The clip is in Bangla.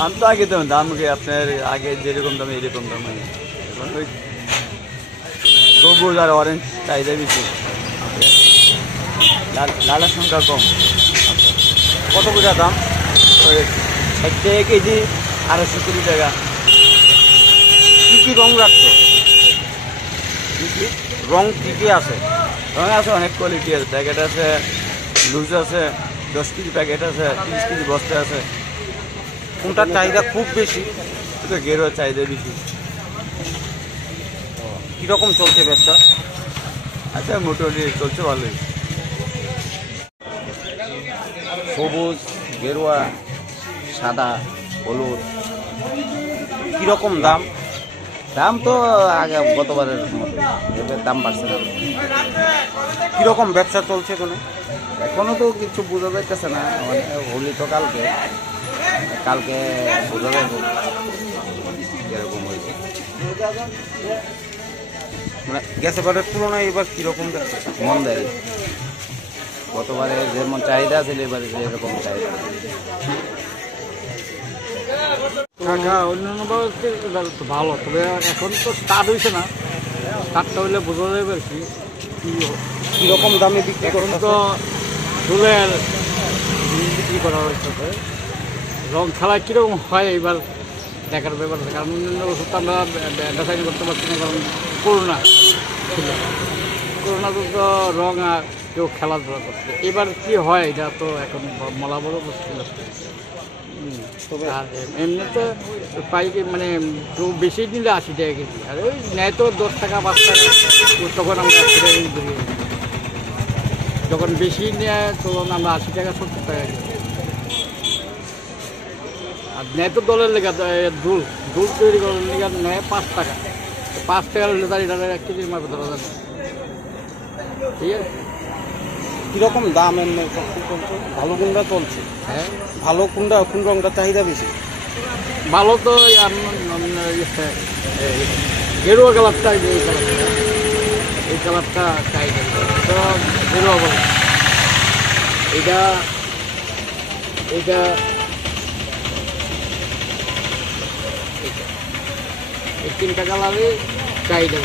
দাম তো আগে দেবেন, দাম কি আপনার আগে যেরকম দামে এরকম দাম এখন ওই সবুজ আর অরেঞ্জ চাহিদা বেশি, লালের সংখ্যা কম। কত টাকা দাম? 60 টাকা কেজি, 220 টাকা। কি কি রং রাখছো? রং কি কি আছে? রঙ আছে অনেক কোয়ালিটি আছে, প্যাকেট আছে, লুজ আছে, 10 কেজি প্যাকেট আছে, 30 কেজি বস্তা আছে। কোনটার চাহিদা খুব বেশি? গেরুয়ার চাহিদা বেশি। কিরকম চলছে ব্যবসা? আচ্ছা, মোটামুটি চলছে ভালোই। সবুজ, গেরুয়া, সাদা, হলুদ, কিরকম দাম? দাম তো আগে গতবারের মতো, এবার দাম বাড়ছে না। কিরকম ব্যবসা চলছে কোনো? এখনো তো কিছু বোঝা যাইতেছে না, মানে হোলি তো কালকে বোঝা যাবে এরকম হয়েছে। মানে গ্যাসের তুলনায় এবার কিরকম দেখছে? মন দেয়, গতবারে যেমন চাহিদা ছিল এবারে এরকম চাহিদা। অন্যান্য তো ভালো, তবে এখন তো স্টার্ট হয়েছে না, স্টার্টটা হইলে বোঝা যাবে আর কি কিরকম দামে বিক্রি এখন তো ফুলের বিক্রি করা হয়েছে। রং খেলা কীরকম হয় এবার দেখার ব্যাপার আছে, কারণ অন্যান্য ওষুধ তো আমরা বেচাইনি করতে পারছি না, কারণ করোনা ছিল। করোনাতে তো রং আর কেউ খেলাধুলা করছে, এবার কি হয় এটা তো এখন বলা বড় মুশকিল আছে। আর এমনিতে পাইকে মানে কেউ বেশি নিলে 80 টাকা কেজি, আর ওই নেয় তো 10 টাকা 5 টাকা, তখন আমরা 1 টাকা কেজি ধরি। যখন বেশি নেয় তখন আমরা 80 টাকা 70 টাকা কেজি। আর নেয় তো দলের লেগে দুল তৈরি করার লেগে নেয় 5 টাকা। 5 টাকা হলে তার এটা 1 কেজির মাপে ধরা যাবে, ঠিক আছে। কিরকম দাম এমনি ভালো কোনটা চলছে? হ্যাঁ, ভালো কোনটা, কোন রংটা চাহিদা বেশি? ভালো তো গেরুয়া কালারটা, এই কালারটা চাহিদা তো গেরুয়া বলে। এইটা এই 3টা কালারে চাহিদা।